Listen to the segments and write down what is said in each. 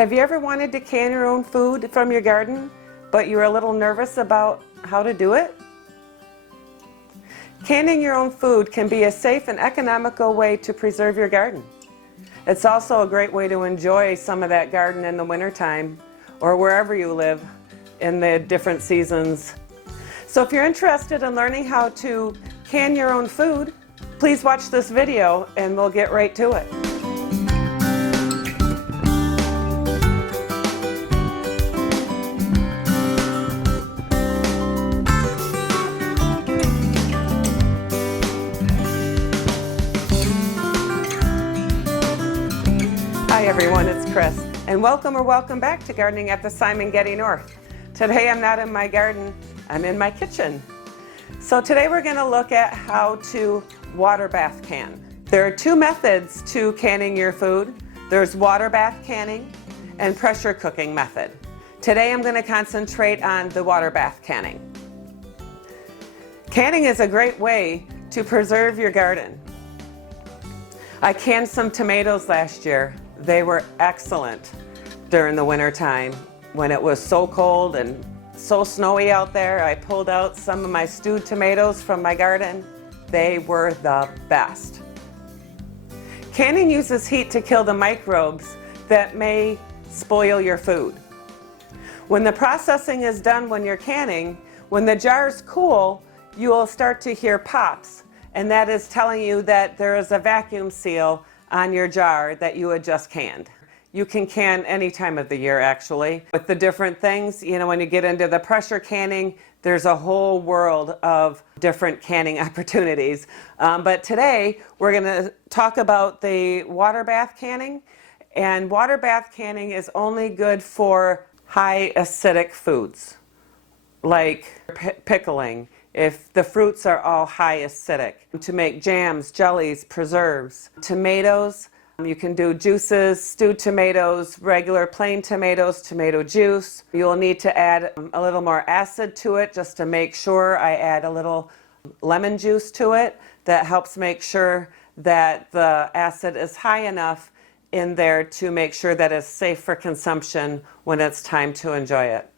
Have you ever wanted to can your own food from your garden, but you were a little nervous about how to do it? Canning your own food can be a safe and economical way to preserve your garden. It's also a great way to enjoy some of that garden in the wintertime or wherever you live in the different seasons. So if you're interested in learning how to can your own food, please watch this video and we'll get right to it. Hi everyone, it's Chris, and welcome back to Gardening at the Simongetti North. Today I'm not in my garden, I'm in my kitchen. So today we're going to look at how to water bath can. There are two methods to canning your food. There's water bath canning and pressure cooking method. Today I'm going to concentrate on the water bath canning. Canning is a great way to preserve your garden. I canned some tomatoes last year. They were excellent during the winter time when it was so cold and so snowy out there. I pulled out some of my stewed tomatoes from my garden. They were the best. Canning uses heat to kill the microbes that may spoil your food. When the processing is done when you're canning, when the jars cool, you will start to hear pops, and that is telling you that there is a vacuum seal on your jar that you had just canned. You can can any time of the year actually. With the different things, when you get into the pressure canning, there's a whole world of different canning opportunities. But today we're going to talk about the water bath canning. And water bath canning is only good for high acidic foods, like pickling. If the fruits are all high acidic, to make jams, jellies, preserves. Tomatoes, you can do juices, stewed tomatoes, regular plain tomatoes, tomato juice. You'll need to add a little more acid to it just to make sure. I add a little lemon juice to it that helps make sure that the acid is high enough in there to make sure that it's safe for consumption when it's time to enjoy it.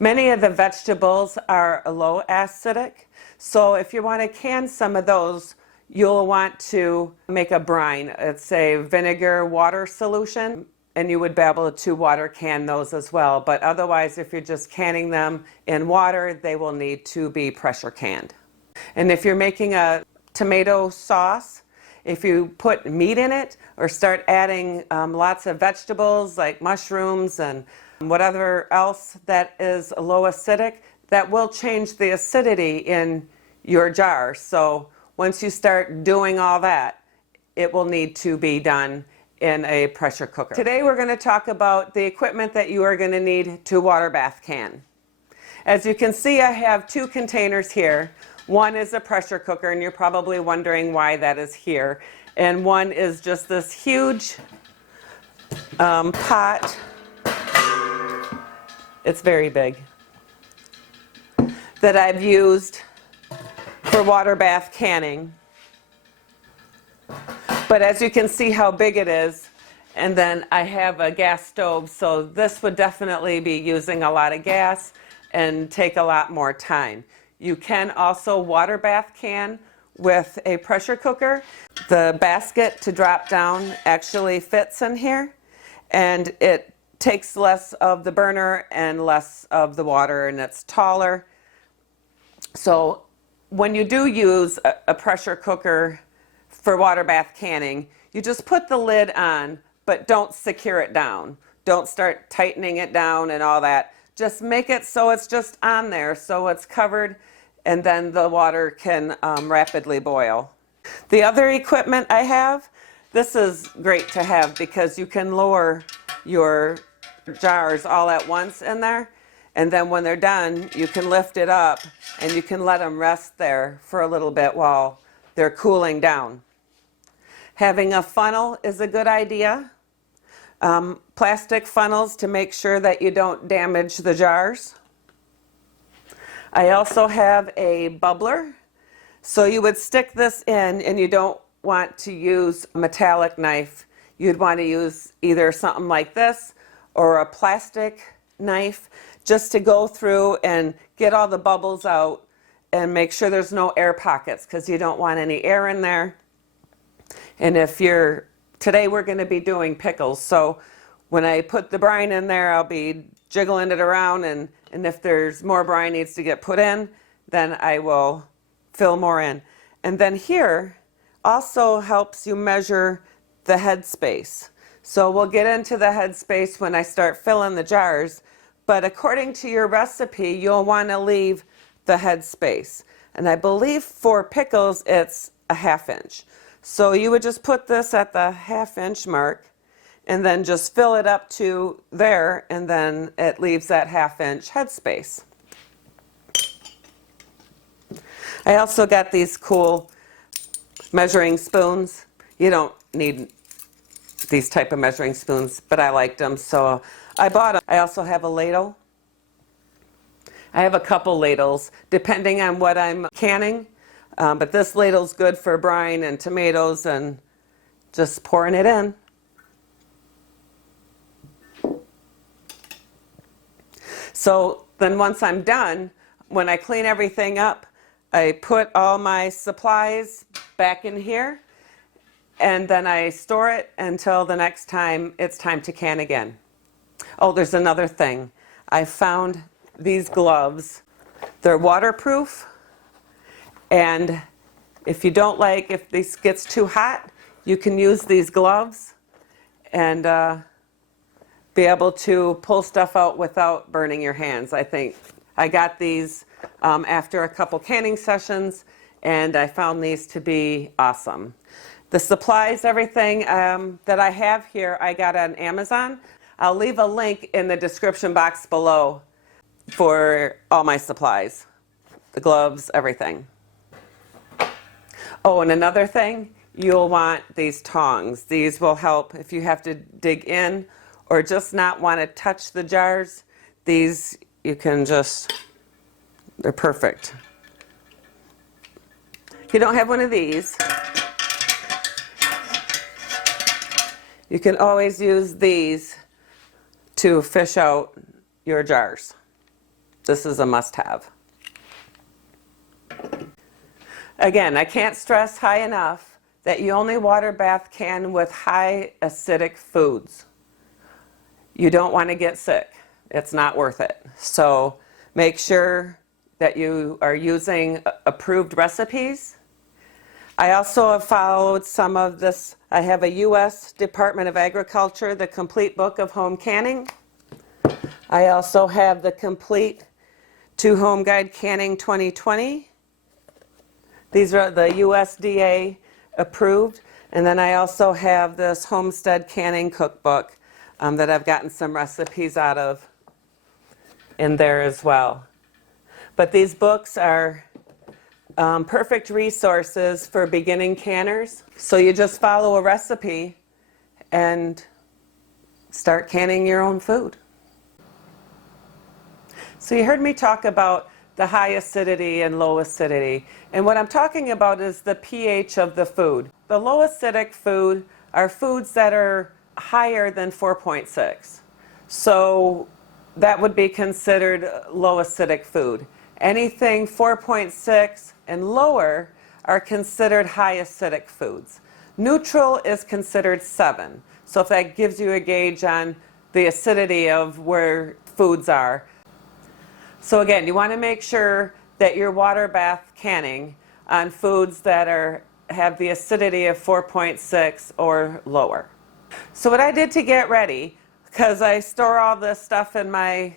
Many of the vegetables are low acidic, so if you want to can some of those, you'll want to make a brine. It's a vinegar water solution, and you would be able to water can those as well. But otherwise, if you're just canning them in water, they will need to be pressure canned. And if you're making a tomato sauce, if you put meat in it or start adding lots of vegetables like mushrooms and whatever else that is low acidic, that will change the acidity in your jar. So once you start doing all that, it will need to be done in a pressure cooker. Today we're going to talk about the equipment that you are going to need to water bath can. As you can see, I have two containers here. One is a pressure cooker, and you're probably wondering why that is here. And one is just this huge pot. It's very big, that I've used for water bath canning. But as you can see how big it is, and then I have a gas stove, so this would definitely be using a lot of gas and take a lot more time. You can also water bath can with a pressure cooker. The basket to drop down actually fits in here, and it takes less of the burner and less of the water, and it's taller. So when you do use a pressure cooker for water bath canning, you just put the lid on, but don't secure it down. Don't start tightening it down and all that. Just make it so it's just on there, so it's covered, and then the water can rapidly boil. The other equipment I have, this is great to have because you can lower your jars all at once in there, and then when they're done you can lift it up and you can let them rest there for a little bit while they're cooling down. Having a funnel is a good idea. Plastic funnels to make sure that you don't damage the jars. I also have a bubbler, so you would stick this in, and you don't want to use a metallic knife. You'd want to use either something like this or a plastic knife just to go through and get all the bubbles out and make sure there's no air pockets, because you don't want any air in there. And today we're going to be doing pickles, so when I put the brine in there, I'll be jiggling it around, and if there's more brine needs to get put in, then I will fill more in. And then here also helps you measure the head space. So we'll get into the head space when I start filling the jars, but according to your recipe, you'll want to leave the head space. And I believe for pickles, it's a 1/2 inch. So you would just put this at the 1/2 inch mark and then just fill it up to there, and then it leaves that 1/2 inch head space. I also got these cool measuring spoons. You don't need these type of measuring spoons, but I liked them, so I bought them. I also have a ladle. I have a couple ladles depending on what I'm canning, but this ladle's good for brine and tomatoes and just pouring it in. So then once I'm done, when I clean everything up, I put all my supplies back in here, and then I store it until the next time it's time to can again. Oh, there's another thing. I found these gloves. They're waterproof, and if this gets too hot, you can use these gloves and be able to pull stuff out without burning your hands. I think I got these after a couple canning sessions, and I found these to be awesome. The supplies, everything that I have here, I got on Amazon. I'll leave a link in the description box below for all my supplies, the gloves, everything. Oh, and another thing, you'll want these tongs. These will help if you have to dig in or just not want to touch the jars. These you can they're perfect. If you don't have one of these, you can always use these to fish out your jars. This is a must-have. Again, I can't stress high enough that you only water bath can with high acidic foods. You don't want to get sick. It's not worth it. So make sure that you are using approved recipes. I also have followed some of this. I have a U.S. Department of Agriculture, the complete book of home canning. I also have the complete To Home Guide Canning 2020. These are the USDA approved. And then I also have this Homestead Canning Cookbook that I've gotten some recipes out of in there as well. But these books are perfect resources for beginning canners. So you just follow a recipe and start canning your own food. So you heard me talk about the high acidity and low acidity. And what I'm talking about is the pH of the food. The low acidic food are foods that are higher than 4.6. So that would be considered low acidic food. Anything 4.6 and lower are considered high acidic foods. Neutral is considered 7. So if that gives you a gauge on the acidity of where foods are. So again, you want to make sure that you're water bath canning on foods that have the acidity of 4.6 or lower. So what I did to get ready, because I store all this stuff in my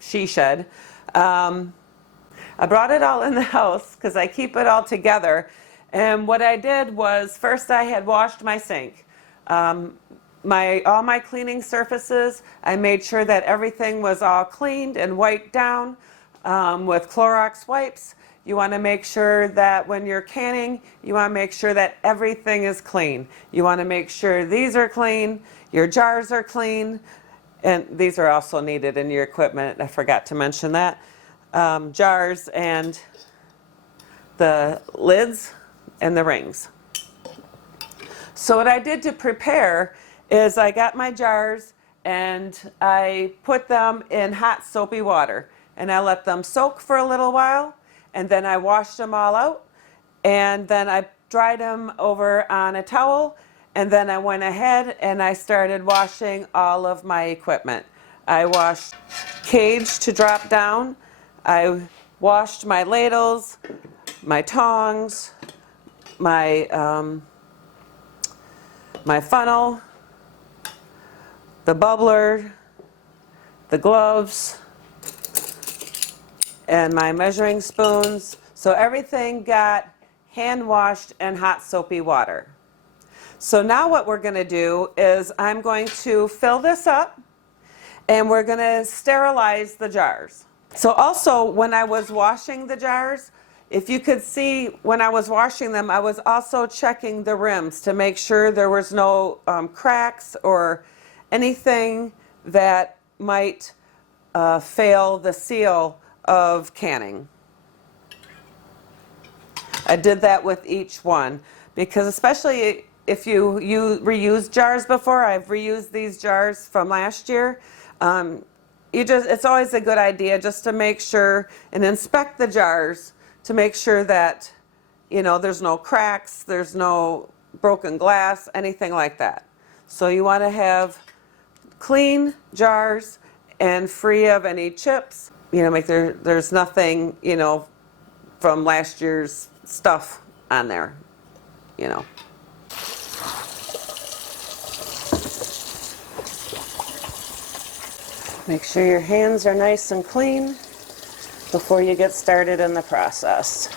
she shed, I brought it all in the house because I keep it all together. And what I did was, first I had washed my sink. All my cleaning surfaces, I made sure that everything was all cleaned and wiped down with Clorox wipes. You want to make sure that when you're canning, you want to make sure that everything is clean. You want to make sure these are clean, your jars are clean, and these are also needed in your equipment. I forgot to mention that. Jars and the lids and the rings. So what I did to prepare is I got my jars and I put them in hot soapy water and I let them soak for a little while, and then I washed them all out, and then I dried them over on a towel, and then I went ahead and I started washing all of my equipment. I washed cage to drop down, I washed my ladles, my tongs, my funnel, the bubbler, the gloves, and my measuring spoons. So everything got hand washed in hot soapy water. So now what we're going to do is I'm going to fill this up and we're going to sterilize the jars. So also when I was washing the jars, if you could see when I was washing them, I was also checking the rims to make sure there was no cracks or anything that might fail the seal of canning. I did that with each one because especially if you reuse jars before, I've reused these jars from last year, it's always a good idea just to make sure and inspect the jars to make sure that, you know, there's no cracks, there's no broken glass, anything like that. So you want to have clean jars and free of any chips, you know, make there's nothing, you know, from last year's stuff on there, you know. Make sure your hands are nice and clean before you get started in the process.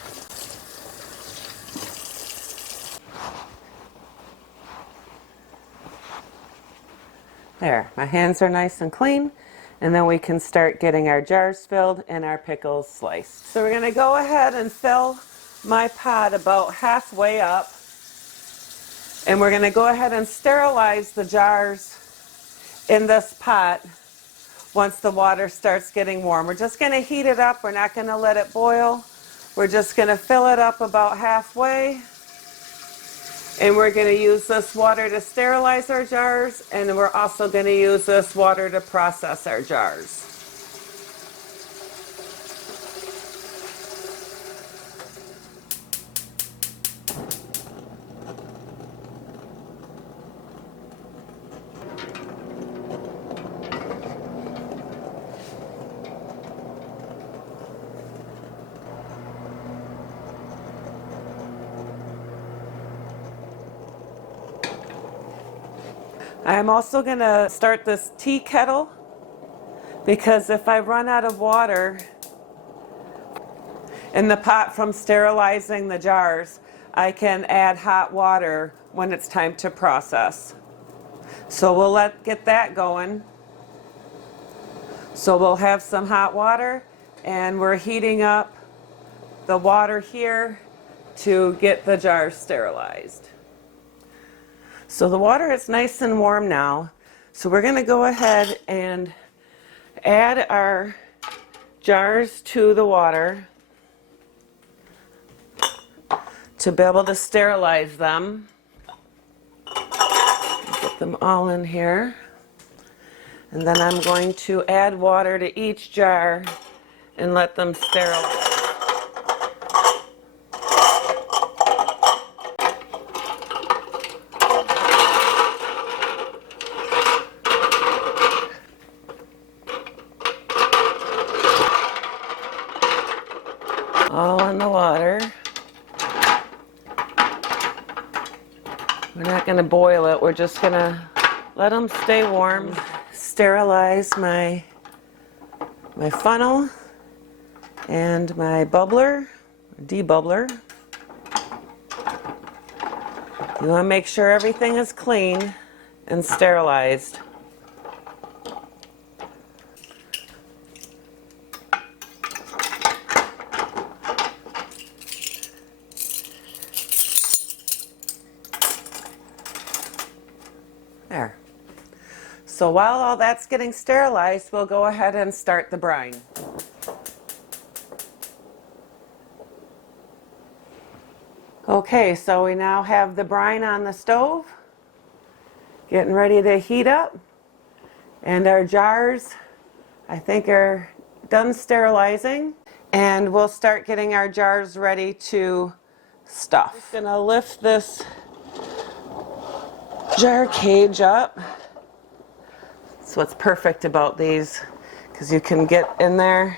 There, my hands are nice and clean, and then we can start getting our jars filled and our pickles sliced. So we're going to go ahead and fill my pot about halfway up, and we're going to go ahead and sterilize the jars in this pot. Once the water starts getting warm, we're just going to heat it up. We're not going to let it boil. We're just going to fill it up about halfway. And we're going to use this water to sterilize our jars, and then we're also going to use this water to process our jars. I'm also going to start this tea kettle because if I run out of water in the pot from sterilizing the jars, I can add hot water when it's time to process. So we'll get that going. So we'll have some hot water, and we're heating up the water here to get the jars sterilized. So the water is nice and warm now. So we're going to go ahead and add our jars to the water to be able to sterilize them. Get them all in here. And then I'm going to add water to each jar and let them sterilize. All in the water. We're not going to boil it, we're just going to let them stay warm. Sterilize my funnel and my bubbler, debubbler. You want to make sure everything is clean and sterilized. There. So while all that's getting sterilized, we'll go ahead and start the brine. Okay, so we now have the brine on the stove, getting ready to heat up. And our jars, I think, are done sterilizing. And we'll start getting our jars ready to stuff. Just gonna lift this jar cage up. That's what's perfect about these, because you can get in there,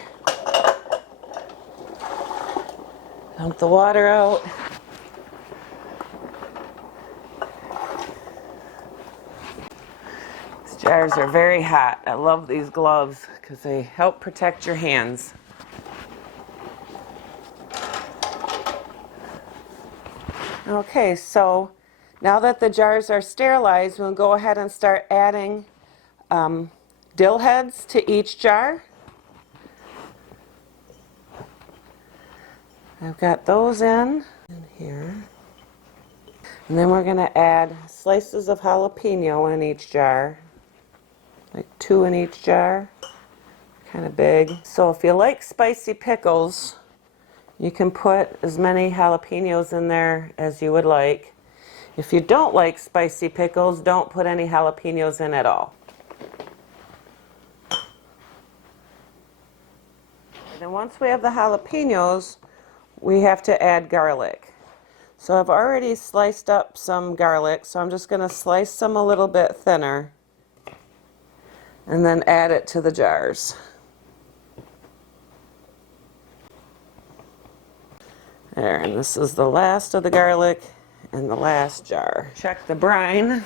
dump the water out. These jars are very hot. I love these gloves because they help protect your hands. Okay, so now that the jars are sterilized, we'll go ahead and start adding dill heads to each jar. I've got those in here. And then we're going to add slices of jalapeno in each jar, like 2 in each jar, kind of big. So if you like spicy pickles, you can put as many jalapenos in there as you would like. If you don't like spicy pickles, don't put any jalapenos in at all. And then once we have the jalapenos, we have to add garlic. So I've already sliced up some garlic, so I'm just going to slice some a little bit thinner and then add it to the jars. There, and this is the last of the garlic in the last jar. Check the brine.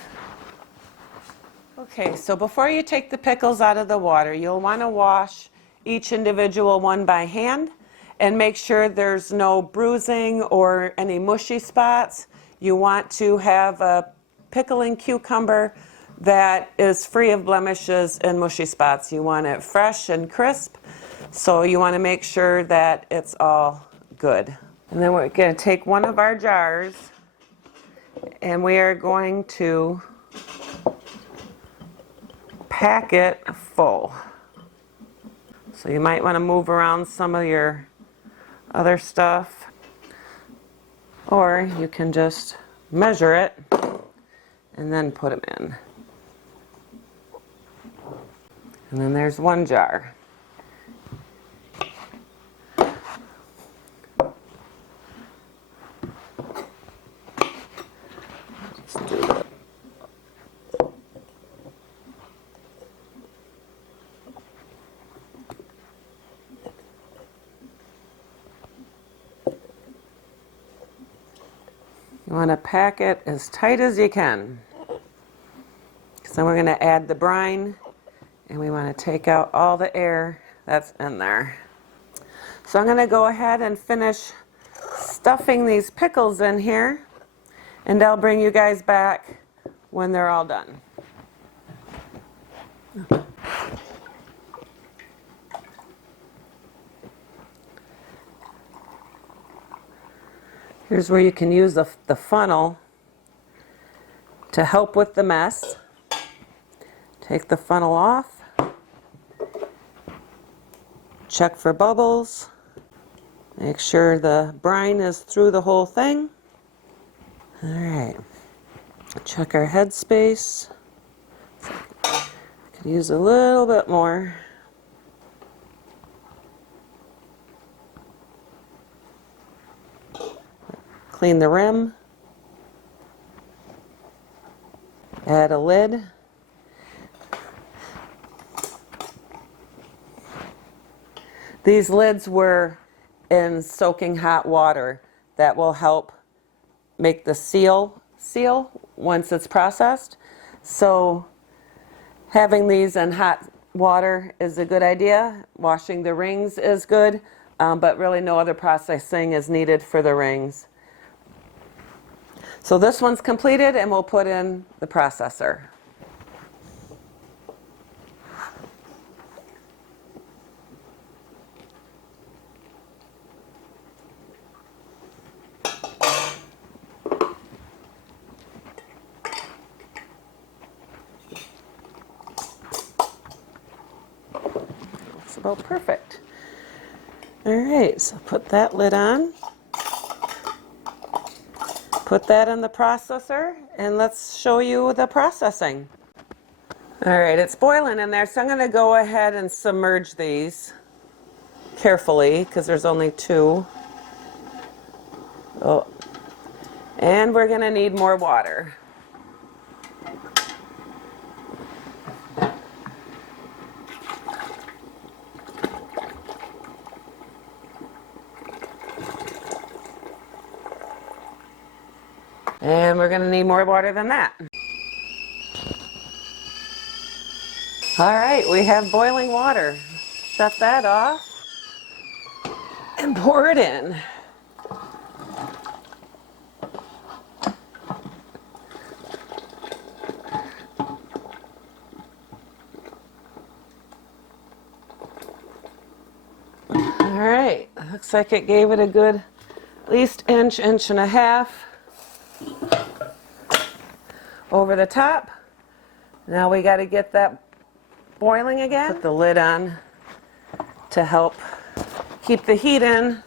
Okay, so before you take the pickles out of the water, you'll want to wash each individual one by hand and make sure there's no bruising or any mushy spots. You want to have a pickling cucumber that is free of blemishes and mushy spots. You want it fresh and crisp, so you want to make sure that it's all good. And then we're going to take one of our jars and we are going to pack it full. So you might want to move around some of your other stuff, or you can just measure it and then put them in. And then there's one jar. Let's do that. You want to pack it as tight as you can. So then we're going to add the brine, and we want to take out all the air that's in there. So I'm going to go ahead and finish stuffing these pickles in here, and I'll bring you guys back when they're all done. Here's where you can use the funnel to help with the mess. Take the funnel off, check for bubbles, make sure the brine is through the whole thing. All right, check our head space. Could use a little bit more. Clean the rim. Add a lid. These lids were in soaking hot water. That will help make the seal once it's processed. So having these in hot water is a good idea. Washing the rings is good, but really no other processing is needed for the rings. So this one's completed, and we'll put in the processor. Looks about perfect. All right, so put that lid on. Put that in the processor, and let's show you the processing. All right, it's boiling in there, so I'm going to go ahead and submerge these carefully because there's only 2. Oh. And we're going to need more water. And we're going to need more water than that. All right, we have boiling water. Shut that off and pour it in. All right, looks like it gave it a good at least inch, inch and a half over the top. Now we got to get that boiling again. Put the lid on to help keep the heat in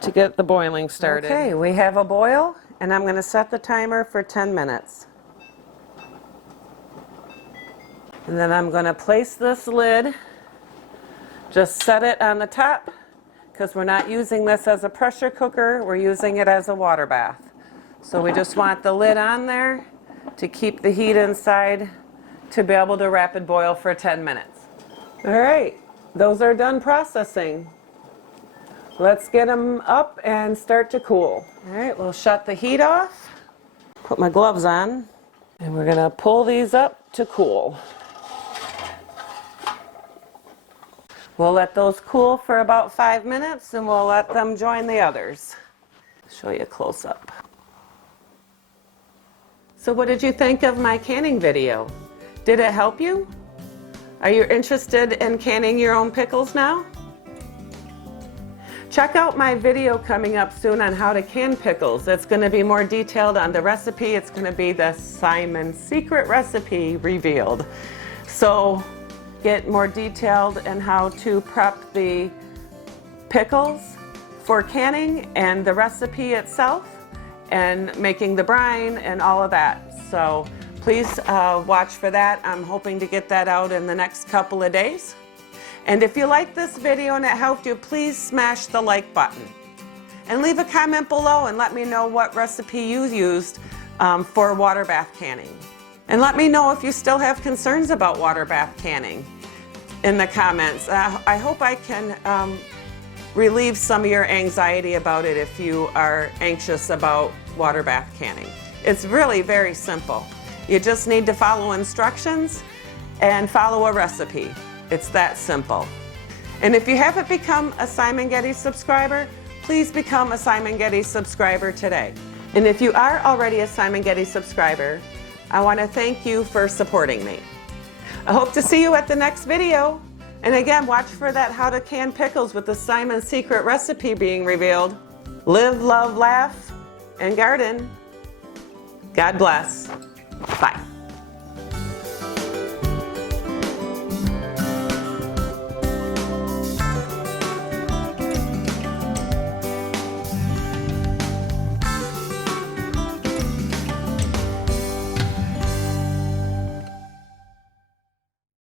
to get the boiling started. Okay, we have a boil, and I'm going to set the timer for 10 minutes. And then I'm going to place this lid, just set it on the top, because we're not using this as a pressure cooker, we're using it as a water bath. So we just want the lid on there to keep the heat inside to be able to rapid boil for 10 minutes. All right, those are done processing. Let's get them up and start to cool. All right, we'll shut the heat off, put my gloves on, and we're gonna pull these up to cool. We'll let those cool for about 5 minutes and we'll let them join the others. Show you a close up. So what did you think of my canning video? Did it help you? Are you interested in canning your own pickles now? Check out my video coming up soon on how to can pickles. It's going to be more detailed on the recipe. It's going to be the Simon's secret recipe revealed. So get more detailed in how to prep the pickles for canning and the recipe itself and making the brine and all of that. So please watch for that. I'm hoping to get that out in the next couple of days. And if you like this video and it helped you, please smash the like button. And leave a comment below and let me know what recipe you used for water bath canning. And let me know if you still have concerns about water bath canning in the comments. I hope I can relieve some of your anxiety about it if you are anxious about water bath canning. It's really very simple. You just need to follow instructions and follow a recipe. It's that simple. And if you haven't become a Simongetti subscriber, please become a Simongetti subscriber today. And if you are already a Simongetti subscriber, I want to thank you for supporting me. I hope to see you at the next video. And again, watch for that how to can pickles with the Simon's secret recipe being revealed. Live, love, laugh, and garden. God bless. Bye.